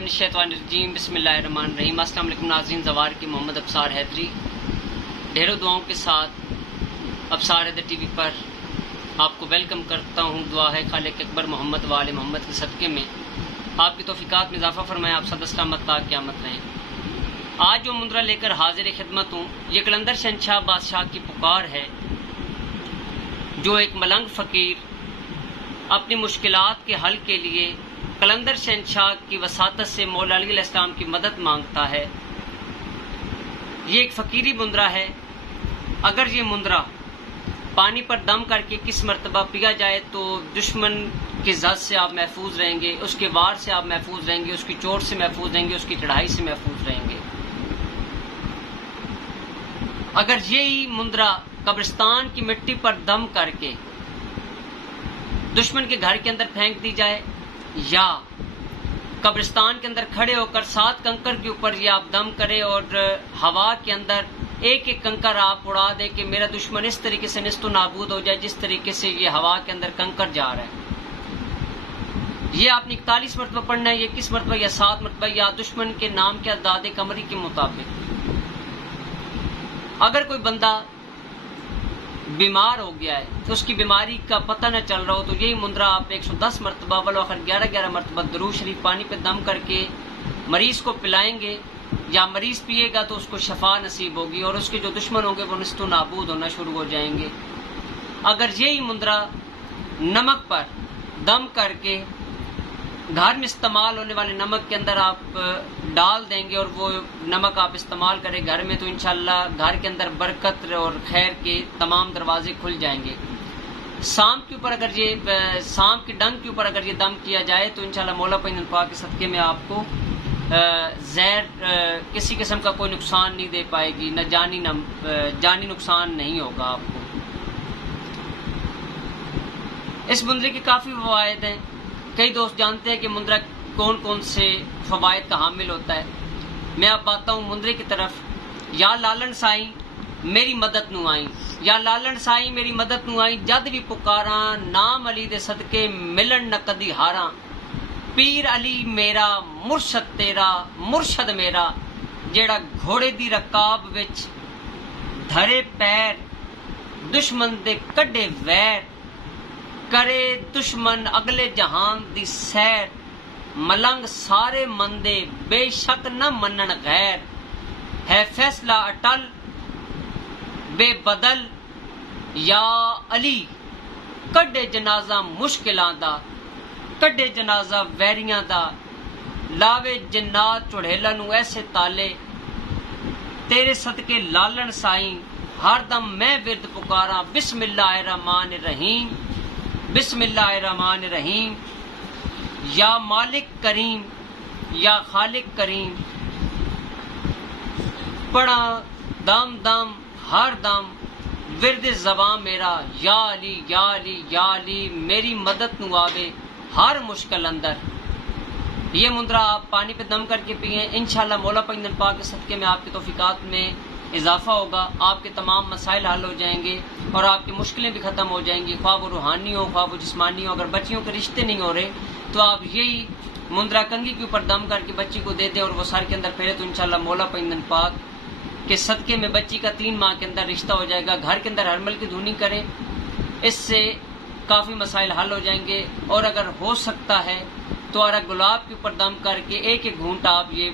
बिस्मिल्लाहिर्रहमानिर्रहीम बिस्मिल्लाहिर्रहमानिर्रहीम। अस्सलाम वालेकुम नाज़रीन, ज़वार की मोहम्मद अब्सार हैदरी ढेरों दुआओं के साथ अब्सार हैदर टीवी पर आपको वेलकम करता हूँ। दुआ है खालिक अकबर मोहम्मद वाले मोहम्मद के सदक़े में आपकी तौफ़ीक़ात में इजाफ़ा फरमाएं, आप सदा सलामत ता क़यामत रहें। आज जो मुंदरा लेकर हाजिर खिदमत हूँ, ये कलंदर शहंशाह बादशाह की पुकार है, जो एक मलंग फ़कीर अपनी मुश्किलात के हल के लिए कलंदर शहंशाह की वसातत से मौला अली अलैहिस्सलाम की मदद मांगता है। ये एक फ़कीरी मुंदरा है। अगर ये मुंदरा पानी पर दम करके किस मरतबा पिया जाए तो दुश्मन की जद से आप महफूज रहेंगे, उसके वार से आप महफूज रहेंगे, उसकी चोट से महफूज रहेंगे, उसकी चढ़ाई से महफूज रहेंगे। अगर यही मुंदरा कब्रिस्तान की मिट्टी पर दम करके दुश्मन के घर के अंदर फेंक दी जाए, या कब्रिस्तान के अंदर खड़े होकर 7 कंकर के ऊपर ये आप दम करें और हवा के अंदर एक एक कंकर आप उड़ा दें कि मेरा दुश्मन इस तरीके से निस्तो नाबूद हो जाए जिस तरीके से ये हवा के अंदर कंकर जा रहा है। ये आपने 41 मरतबा पढ़ना है, ये 21 मरतबा या 7 मरतबा, या दुश्मन के नाम के अदाद कमरी के मुताबिक। अगर कोई बंदा बीमार हो गया है तो उसकी बीमारी का पता न चल रहा हो तो यही मुंदरा आप 110 मरतबा अव्वल आखिर 11-11 मरतबा दरूद शरीफ पानी पे दम करके मरीज को पिलाएंगे, या मरीज पिएगा तो उसको शफा नसीब होगी और उसके जो दुश्मन होंगे वो निस्तो नाबूद होना शुरू हो जाएंगे। अगर यही मुंदरा नमक पर दम करके घर में इस्तेमाल होने वाले नमक के अंदर आप डाल देंगे और वो नमक आप इस्तेमाल करें घर में, तो इंशाल्लाह घर के अंदर बरकत और खैर के तमाम दरवाजे खुल जाएंगे। सांप के ऊपर अगर ये सांप के डंक के ऊपर अगर ये दम किया जाए तो इंशाल्लाह मौला पैगंबर पाक के सदक़े में आपको जहर किसी किस्म का कोई नुकसान नहीं दे पाएगी, न जानी नुकसान नहीं होगा आपको। इस मुंदरे के काफ़ी फ़वाइद हैं। कई दोस्त जानते हैं कि मुंदरा कौन कौन से फ़वाइद का हामिल होता है। मैं अब आता हूँ मुंदरे की तरफ। या लालन साईं मेरी मदद नू आई, या लालन साईं मेरी मदद नू आई, जद भी पुकारा नाम अली दे सदके मिलन न कदी हारा। पीर अली मेरा मुर्शद तेरा मुर्शद मेरा, जेड़ा घोड़े दी रकाब विच धरे पैर दुश्मन दे कड्डे वैर, करे दुश्मन अगले जहान दी सैर। मलंग सारे मंदे बेशक न मनन गैर, है फैसला अटल बेबदल। या अली कड्डे जनाजा मुश्किलां दा, कड्डे जनाजा वैरियां दा, लावे जिन्नात चुड़ेला नू ऐसे ताले। तेरे सदके लालन साईं हर दम मैं विरद पुकारा, बिस्मिल्लाहिर्रहमानिर्रहीम बिस्मिल्लाहिर्रहमानिर्रहीम। या मालिक करीम या खालिक करीम, पढ़ा दम दम हर दम विरद ज़बां मेरा। या अली या अली या अली, मेरी मदद नू आवे हर मुश्किल अंदर। ये मुंदरा आप पानी पे दम करके पिए, इंशाल्लाह मौला पैगंबर पाक के सदक़े में आपकी तौफ़ीक़ात में इजाफा होगा, आपके तमाम मसाइल हल हो जाएंगे और आपकी मुश्किलें भी ख़त्म हो जाएंगी, ख्वाह वो रूहानी हो ख्वाह वो जिस्मानी हो। अगर बच्चियों के रिश्ते नहीं हो रहे तो आप यही मुंदरा कंघी के ऊपर दम करके बच्ची को दे दें और वो सर के अंदर फेरे, तो इंशाल्लाह मौला पैगंबर पाक के सदक़े में बच्ची का 3 माह के अंदर रिश्ता हो जाएगा। घर के अंदर हरमल की धुनी करें, इससे काफ़ी मसाइल हल हो जाएंगे। और अगर हो सकता है तो अरग गुलाब के ऊपर दम करके एक एक घूंट आप ये